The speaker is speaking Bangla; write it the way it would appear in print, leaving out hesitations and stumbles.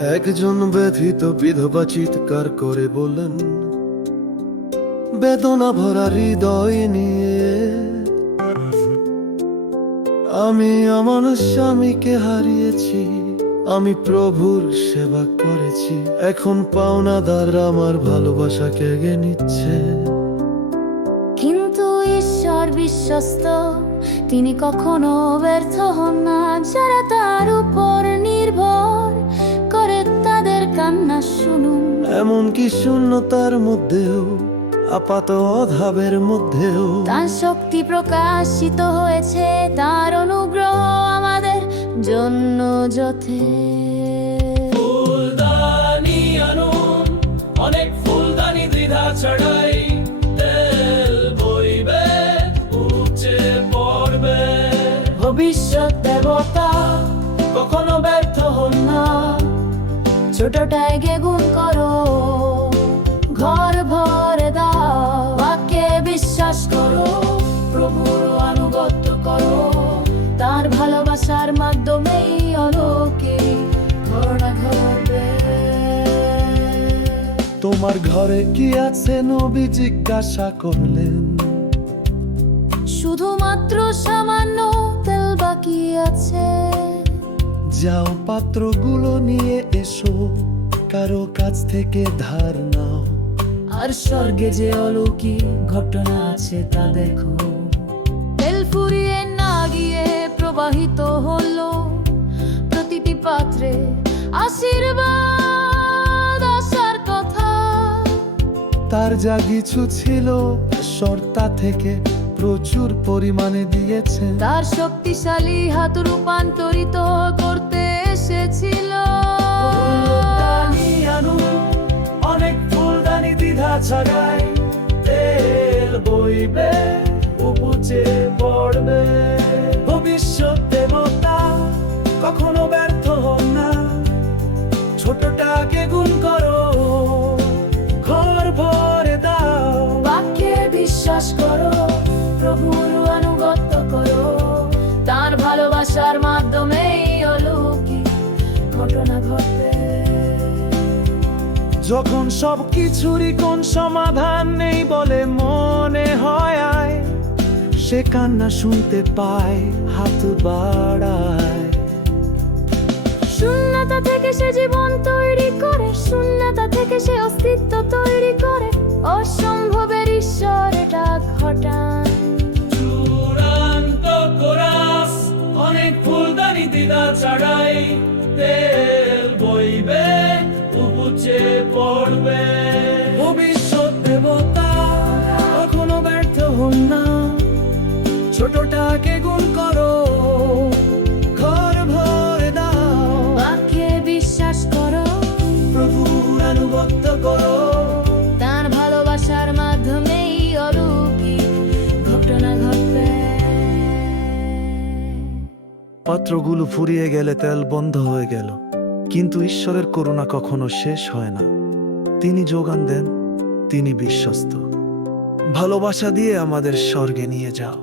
একজন ব্যথিত বিধবা চিৎকার করে বললেন, বেদনা ভরা হৃদয় নিয়ে আমি আমার স্বামীকে হারিয়েছি। আমি প্রভুর সেবা করেছি, এখন পাওনাদার আমার ভালোবাসা কেড়ে নিচ্ছে। কিন্তু ঈশ্বর বিশ্বস্ত, তিনি কখনো ব্যর্থ হন না। যারা তার উপর নির্ভর করে তাদের কান্না শুনুন। এমনকি শূন্যতার মধ্যেও, আপাত অভাবের মধ্যেও তার শক্তি প্রকাশিত হয়েছে, তার অনুগ্রহ আমাদের জন্য যথেষ্ট। ফুলদানি আনুন, অনেক ফুলদানি দ্বিধা ছাড়াই, তেল বইবে উপচে পড়বে। ভবিষ্যৎ দেবতা কখনো ব্যর্থ হন না, ছোটটায় গুণ করো, ঘর ভরে দাও। বাক্যে বিশ্বাস করো, প্রভুর আনুগত্য করো, তার ভালোবাসার মাধ্যমেই অলৌকিক ঘটনা ঘটবে। তোমার ঘরে কি আছে? নবী জিজ্ঞাসা করলেন। শুধুমাত্র সামান্য তেল বাকি আছে। যাও, পাত্রগুলো নিয়ে এসো, কারো কাছ থেকে ধার নাও। আর স্বর্গে যে অলৌকিক ঘটনা আছে তা দেখো। তেল ফুরিয়ে না গিয়ে প্রবাহিত হলো প্রতিটি পাত্রে আশীর্বাদ আসার কথা। তার যা কিছু ছিল ঈশ্বর তা থেকে প্রচুর পরিমাণে দিয়েছেন। তার শক্তিশালী হাত রূপান্তরিত করতে এসেছিল। ফুলদানি আনুন, অনেক ফুলদানি দ্বিধা ছাড়াই, তেল বইবে উপচে পড়বে। ভবিষ্যৎ দেবতা কখনো ব্যর্থ হন না, ছোটটাকে গুণ করো, ঘর ভরে দাও। বাক্যে বিশ্বাস করো, প্রভুর আনুগত্য করো, তার ভালোবাসার মাধ্যমেই অলৌকিক ঘটনা ঘটবে। যখন সব কিছুরই কোন সমাধান নেই বলে মনে হয়, আয় সে কান্না শুনতে পায়, হাত বাড়ায়। শূন্যতা থেকে সে জীবন তৈরি করে, শূন্যতা থেকে সে অস্তিত্ব তৈরি করে। অসম্ভবের ঈশ্বর এটা ঘটান। চূড়ান্ত কোরাস, অনেক ফুলদানি দ্বিধা ছাড়াই, তেল বইবে উপচে পড়বে। ভবিষ্যৎ দেবতা কখনো ব্যর্থ হন না, ছোটটাকে গুণ করো, ঘর ভরে দাও। বাক্যে বিশ্বাস করো, প্রভুর আনুগত্য করো, তার ভালোবাসার মাধ্যমেই অলৌকিক ঘটনা ঘটবে। পাত্রগুলো ফুরিয়ে গেলে তেল বন্ধ হয়ে গেল, কিন্তু ঈশ্বরের করুণা কখনো শেষ হয় না। তিনি যোগান দেন, তিনি বিশ্বস্ত। ভালোবাসা দিয়ে আমাদের স্বর্গে নিয়ে যাও।